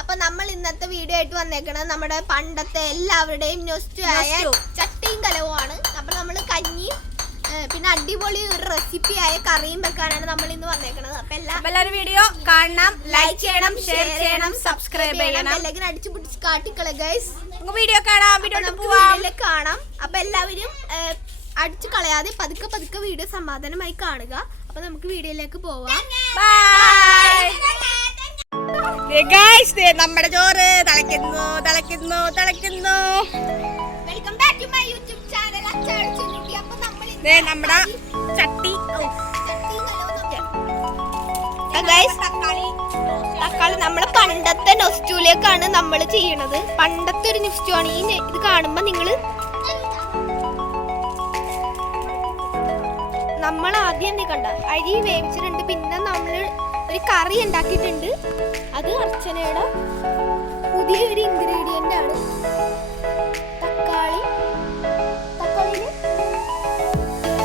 അപ്പൊ നമ്മൾ ഇന്നത്തെ വീഡിയോ ആയിട്ട് വന്നേക്കണത് നമ്മുടെ പണ്ടത്തെ എല്ലാവരുടെയും നൊസ്റ്റായ ചട്ടിയും കലവുമാണ്. അപ്പൊ നമ്മള് കഞ്ഞിയും പിന്നെ അടിപൊളി ഒരു റെസിപ്പി ആയ കറിയും വെക്കാനാണ് നമ്മൾ ഇന്ന് വന്നേക്കണത്. അപ്പൊ എല്ലാവരും വീഡിയോ കാണണം, ലൈക്ക് ചെയ്യണം, ഷെയർ ചെയ്യണം, സബ്സ്ക്രൈബ് ചെയ്യണം, എല്ലാവരും അടിച്ചു പിടിച്ച് കാട്ടിക്കളെ ഗൈസ്. വീഡിയോ കാണാം. അപ്പൊ എല്ലാവരും അടിച്ചു കളയാതെ പതുക്കെ പതുക്കെ വീഡിയോ സമാധാനമായി കാണുക. അപ്പൊ നമുക്ക് വീഡിയോയിലേക്ക് പോവാം. നമ്മുടെ ചോറ് തിളയ്ക്കുന്നു തിളയ്ക്കുന്നു തിളയ്ക്കുന്നു. Welcome back to my YouTube channel. അപ്പൊ നമ്മുടെ ചട്ടി തക്കാളി നമ്മളെ പണ്ടത്തെ നൊസ്റ്റൂലേക്കാണ് നമ്മൾ ചെയ്യണത്. പണ്ടത്തെ ഒരു നൊസ്റ്റു ആണ്. ഈ ഇത് കാണുമ്പോ നിങ്ങള് നമ്മൾ ആദ്യം കണ്ട അരി വേവിച്ചിട്ടുണ്ട്. പിന്നെ നമ്മൾ ഒരു കറി ഉണ്ടാക്കിയിട്ടുണ്ട്. അത് അർച്ചനയുടെ പുതിയൊരു ഇൻഗ്രീഡിയന്റ് ആണ്. തക്കാളിയിൽ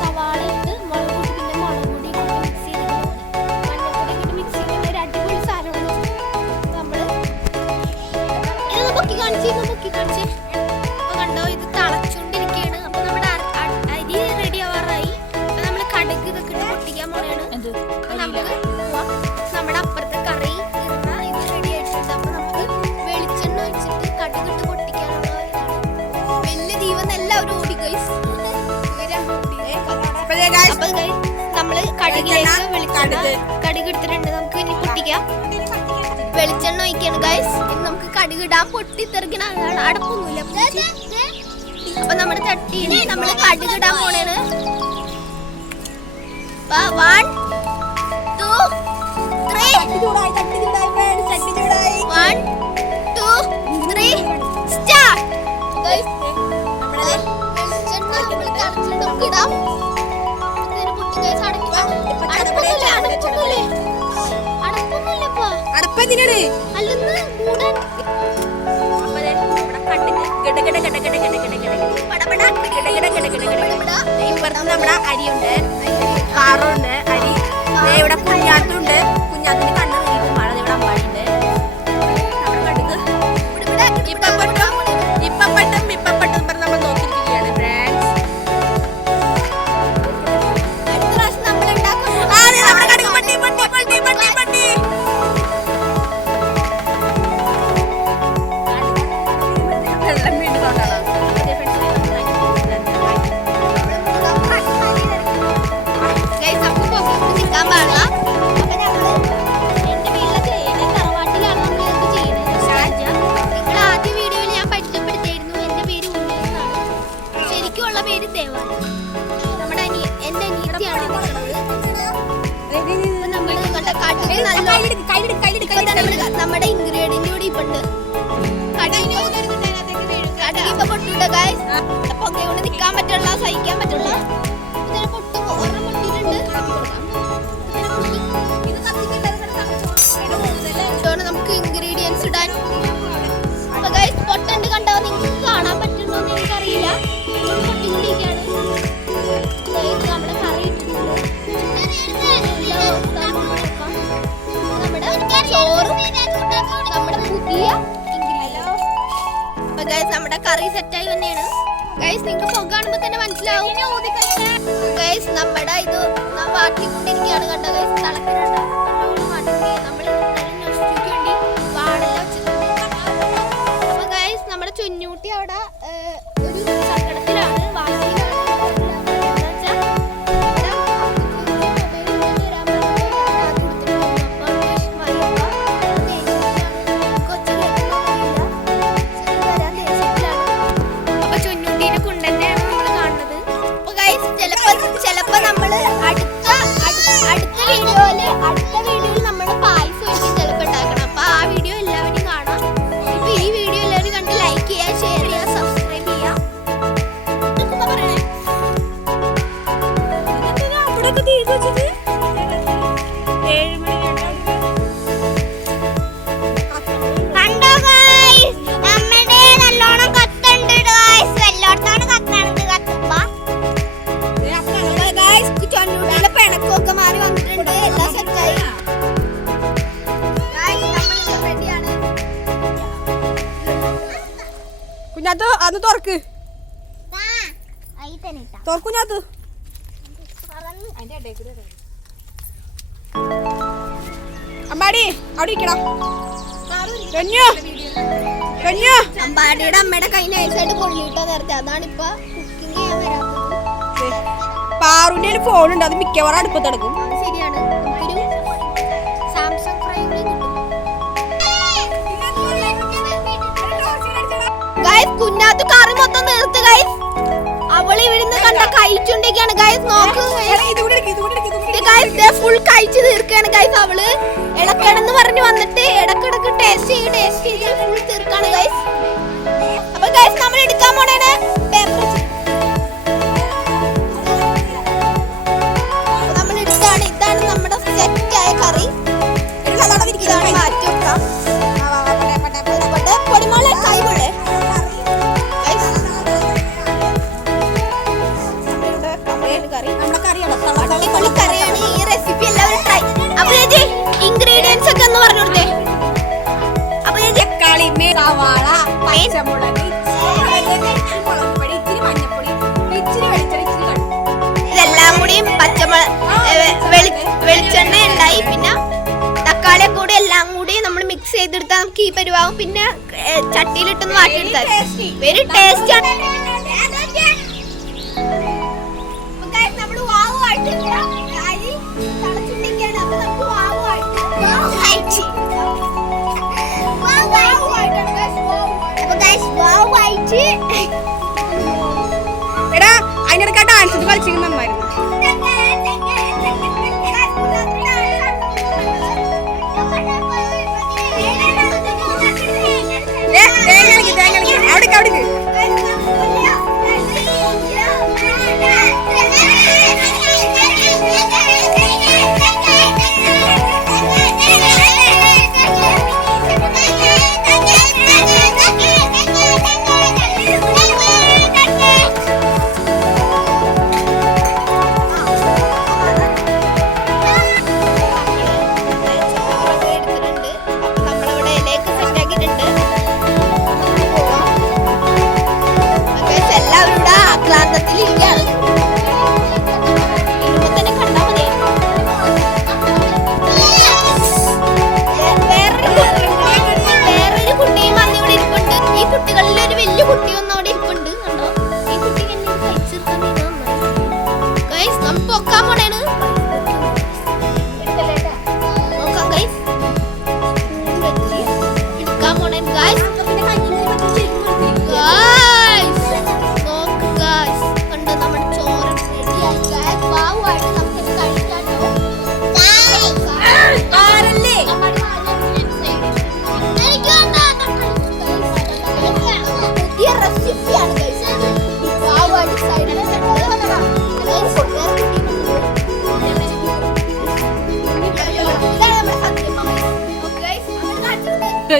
സവാള ഇട്ട് മുളക് പൊടി പിന്നെ മുളക് പൊടി മിക്സ് ചെയ്ത് മഞ്ഞൾപ്പൊടി ഇട്ട് മിക്സ് ചെയ്യുന്ന ഒരു അടിപൊളി സാധനമാണ്. നമ്മള് ഇതൊന്ന് പൊക്കി കാണിച്ചേ. അപ്പൊ കണ്ടോ, ഇത് തിളച്ചുകൊണ്ടിരിക്കുകയാണ്. അപ്പൊ നമ്മുടെ അരി റെഡി ആവാറായി. അപ്പൊ നമ്മള് കടുക് ഇതൊക്കെ ഇട്ട് പൊട്ടിക്കാൻ പോലെയാണ്. അപ്പൊ നമുക്ക് നമ്മുടെ അപ്പുറത്തെ കറി ഇത് റെഡി ആയിട്ടുണ്ട്. അപ്പൊ നമുക്ക് വെളിച്ചെണ്ണ വെച്ചിട്ട് കടുക് ഇട്ട് പൊട്ടിക്കാനുള്ള വലിയ ദീപം എല്ലാവരും ഓടി ഗൈസ്. നമ്മള് കടുകിലേക്ക് കടുക് എടുത്തിട്ടുണ്ട്. നമുക്ക് ഇനി പൊട്ടിക്കാം. വെളിച്ചെണ്ണ ഒഴിക്കാണ് ഗൈസ്. ഇനി നമുക്ക് കടുക് ഇടാൻ പൊട്ടിത്തെറിക്കണ അടപ്പൊന്നുമില്ല. അപ്പൊ നമ്മുടെ ചട്ടിയിൽ നമ്മള് കടുക് ഇടാൻ പോണേണ്. 1 2 3 1 2 3 സ്റ്റാർട്ട്. നമ്മുടെ അരിയുണ്ട്, കാറുണ്ട്, അരി ഇവിടെ കുഞ്ഞാത്തുണ്ട്. കുഞ്ഞാത്തിന്റെ കണ്ണ് വീണ്ടും മഴ ഇവിടെ അമ്പാടിയുണ്ട്. നമ്മുടെ കടുക് ഇപ്പം പെട്ടും നമ്മൾ നോക്കിയിരിക്കുകയാണ് ഫ്രണ്ട്സ്. നമ്മുടെ കടുക് പട്ടി വെള്ളം വീണ്ടും കൊണ്ടാണ്. നമ്മുടെ ഇൻഗ്രീഡിയന്റ് കൂടി ഇപ്പുണ്ട്. കടുക് ഇപ്പൊ പൊട്ടുണ്ട് ഗൈസ്. പൊക്കെ കൊണ്ട് നിക്കാൻ പറ്റുള്ള, സഹിക്കാൻ പറ്റുള്ള നമുക്ക് ഇൻഗ്രീഡിയൻസ് ഇടാൻ. അപ്പൊ ഗൈസ് പൊട്ടുണ്ട് കണ്ടോ, നിങ്ങൾക്ക് കാണാൻ പറ്റുന്നോ എന്ന് എനിക്കറിയില്ല. പൊട്ടിക്കൊണ്ടിരിക്കുകയാണ്. നമ്മുടെ കറി ഇട്ടിട്ടുണ്ട്. ചോറും നമ്മുടെ പുതിയ നമ്മുടെ കറി സെറ്റായി തന്നെയാണ് ഗൈസ്. നിങ്ങൾക്ക് പുക കാണുമ്പോ തന്നെ മനസ്സിലാവും ഗൈസ്. നമ്മുടെ ഇത് വാട്ടിക്കൊണ്ടിരിക്കുകയാണ് കണ്ട ഗൈസ്. തിളക്കുന്നുണ്ട്. നമ്മൾ വേണ്ടി വാടെല്ലാം വെച്ചിട്ടുണ്ട്. അപ്പൊ ഗൈസ് നമ്മുടെ ചുന്നൂട്ടി അവിടെ ഒരു സങ്കടത്തിലാണ്, വാശിയിലാണ്. ചിലപ്പോ നമ്മള് അടുത്ത വീഡിയോയില് നമ്മള് പായസം വെച്ച് ചിലപ്പോ ഉണ്ടാക്കണം. അപ്പൊ ആ വീഡിയോ എല്ലാവരും കാണാം. ഇപ്പൊ ഈ വീഡിയോ എല്ലാവരും കണ്ട് ലൈക്ക് ചെയ്യുക, ഷെയർ ചെയ്യുക, സബ്സ്ക്രൈബ് ചെയ്യുക. മാറി വന്നിട്ടുണ്ട്. എല്ലാം സെറ്റായി. കുഞ്ഞാത്ത് അത് തുറക്ക് തുറക്ക് കുഞ്ഞാത്ത് അമ്പാടി അവിടെ ഇരിക്കണം അമ്പാടിയുടെ അമ്മയുടെ കൈ നൈസായിട്ട് പൊള്ളിയിട്ടാ നേരത്തെ. അതാണ് ഇപ്പൊ കുക്കിംഗ് ചെയ്യാൻ വരാത്തത്. പാറുവിന്റെ ഫോണുണ്ട്, അത് മിക്കവാറും അടുപ്പത്ത് എടുക്കും. അത് ശരിയാണ്. നമുക്കൊരു സാംസങ് ഫ്രൈ ഗൈസ്. കുഞ്ഞാത്ത് കറി മൊത്തം തീർത്ത് ഗൈസ്. അവള് ഇവിടുന്ന് കണ്ട കഴിച്ചുകൊണ്ടിരിക്കുകയാണ് ഗൈസ്. നോക്ക് ഫുൾ കഴിച്ചു തീർക്കാണ് ഗൈസ്. അവള് ഇടക്കിടന്ന് പറഞ്ഞു വന്നിട്ട് ഇടക്കിടക്ക് ടേസ്റ്റ് ചെയ്ത് ഫുൾ തീർക്കാണ് ഗൈസ്. അപ്പൊ ഗൈസ് നമ്മൾ എടുക്കാൻ പോണേണ് പേപ്പർ. നമ്മൾ എടുത്താണ്. ഇതാണ് നമ്മുടെ സെറ്റായ കറി. ഇതാണ് മാറ്റി വെക്കാം. പൊടിമുള കൈകൊള്ളേ കറിയാണ് ഈ റെസിപ്പി. എല്ലാവരും ട്രൈ. അപ്പൊ ചേച്ചി ഇൻഗ്രീഡിയൻസ് ഒക്കെ ഒന്ന് പറഞ്ഞു കൊടുത്തേ. അപ്പൊ തക്കാളി, സവാള, പച്ചമുളക്, ഇച്ചിരി മഞ്ഞപ്പൊടി, ഇച്ചിരി വെളിച്ചെണ്ണ, ഇച്ചിരി കടുക്. ഇതെല്ലാം കൂടിയും വെളിച്ചെണ്ണ ഉണ്ടായി. പിന്നെ തക്കാളി കൂടി എല്ലാം കൂടി നമ്മൾ മിക്സ് ചെയ്തെടുത്താൽ നമുക്ക് ഈ പരിവാവും. പിന്നെ ചട്ടിയിലിട്ടൊന്ന് വാട്ടിയെടുത്താൽ വെരി ടേസ്റ്റ് ആണ്. എടാ അതിനിടയ്ക്ക് ഡാൻസ് കളിച്ചിരുന്നു നന്നായിരുന്നു. അവിടേക്ക് അവിടേക്ക്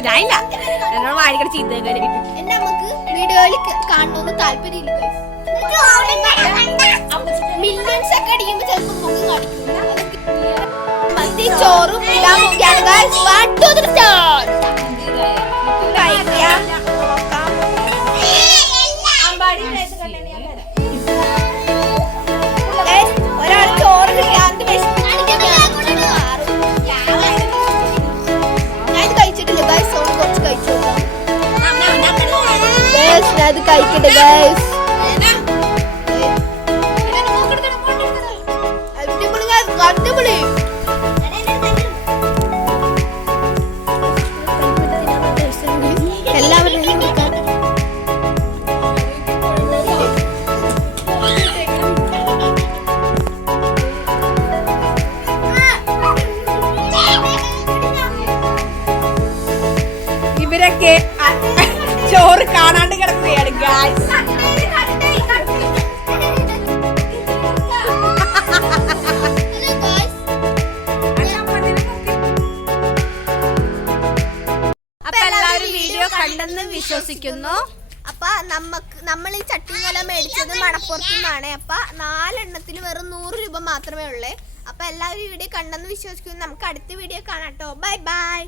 ഞാനില്ല എന്നോട് വാഴിക്കട ചീത്ത എന്റെ അമ്മക്ക് വീഡിയോയിൽ കാണണമെന്ന് താല്പര്യമില്ല. മില്യൺസ് ഒക്കെ അടിക്കുമ്പോ ചിലപ്പോ നമുക്ക് കാണിക്കും. മന്തി ചോറും ഇടാൻ നോക്കിയാണ് ഗൈസ്. 1 2 3 സ്റ്റാർട്ട്. ഒരാൾ ചോറ് കിട്ടാണ്ട് ഞാൻ കഴിച്ചിട്ടില്ല ഗൈസ്. കുറച്ച് കഴിച്ചു അത് കഴിക്കട്ടെ ഗൈസ്. അടിപൊളി. എല്ലാവരും ഇവരൊക്കെ ചോറ് കാണാണ്ട് കിടക്കുകയാണ് ഗൈസ്. അപ്പൊ എല്ലാവരും വീഡിയോ കണ്ടെന്ന് വിശ്വസിക്കുന്നു. അപ്പൊ നമ്മൾ ഈ ചട്ടിങ്ങല മേടിച്ചത് മണപ്പുറത്തു നിന്നാണ്. അപ്പൊ 4 എണ്ണത്തിന് വെറും 100 രൂപ മാത്രമേ ഉള്ളേ. അപ്പൊ എല്ലാവരും വീഡിയോ കണ്ടെന്ന് വിശ്വസിക്കുന്നു. നമുക്ക് അടുത്ത വീഡിയോ കാണാം കേട്ടോ. Bye bye.